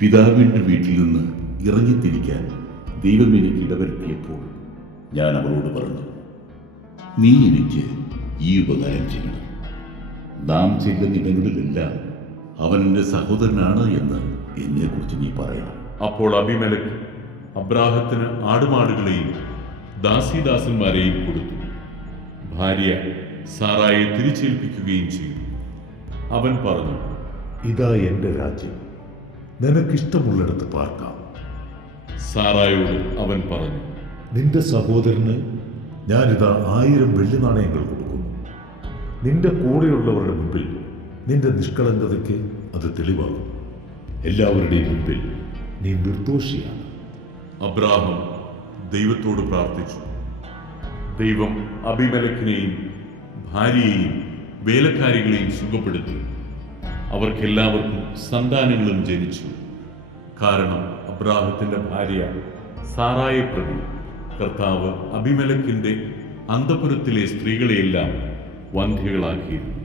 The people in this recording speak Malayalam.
പിതാവിൻ്റെ വീട്ടിൽ നിന്ന് ഇറങ്ങിത്തിരിക്കാൻ ദൈവം എനിക്ക് ഇടവരുത്തിയപ്പോൾ ഞാൻ അവളോട് പറഞ്ഞു, നീ എനിക്ക് ഈ ഉപകാരം ചെയ്യണം. നാം ചെല്ലുന്ന ഇടങ്ങളിലെല്ലാം അവൻ എൻ്റെ സഹോദരനാണ് എന്ന് എന്നെക്കുറിച്ച് നീ പറയണം. അപ്പോൾ അബീമേലെക്ക് അബ്രാഹത്തിന് ആടുമാടുകളെയും ദാസീദാസന്മാരെയും കൊടുത്തു. ഭാര്യ സാറായെ തിരിച്ചേൽപ്പിക്കുകയും ചെയ്തു. അവൻ പറഞ്ഞു, ഇതാ എൻ്റെ രാജ്യം, നിനക്കിഷ്ടമുള്ളിടത്ത് പാർക്കാം. സാറായോട് അവൻ പറഞ്ഞു, നിന്റെ സഹോദരന് ഞാനിതാ 1000 വെള്ളി നാണയങ്ങൾ കൊടുക്കുന്നു. നിന്റെ കൂടെയുള്ളവരുടെ മുമ്പിൽ നിന്റെ നിഷ്കളങ്കതയ്ക്ക് അത് തെളിവാകും. എല്ലാവരുടെയും മുമ്പിൽ നീ നിർദോഷിയാണ്. അബ്രാഹം ദൈവത്തോട് പ്രാർത്ഥിച്ചു. ദൈവം അബീമേലെക്കിനെയും ഭാര്യയെയും വേലക്കാരികളെയും സുഖപ്പെടുത്തി. അവർക്കെല്ലാവർക്കും സന്താനങ്ങളും ജനിച്ചു. കാരണം അബ്രാഹത്തിന്റെ ഭാര്യ സാറായെ പ്രതി കർത്താവ് അബീമേലെക്കിന്റെ അന്തഃപുരത്തിലെ സ്ത്രീകളെയെല്ലാം വന്ധ്യകളാക്കിയിരുന്നു.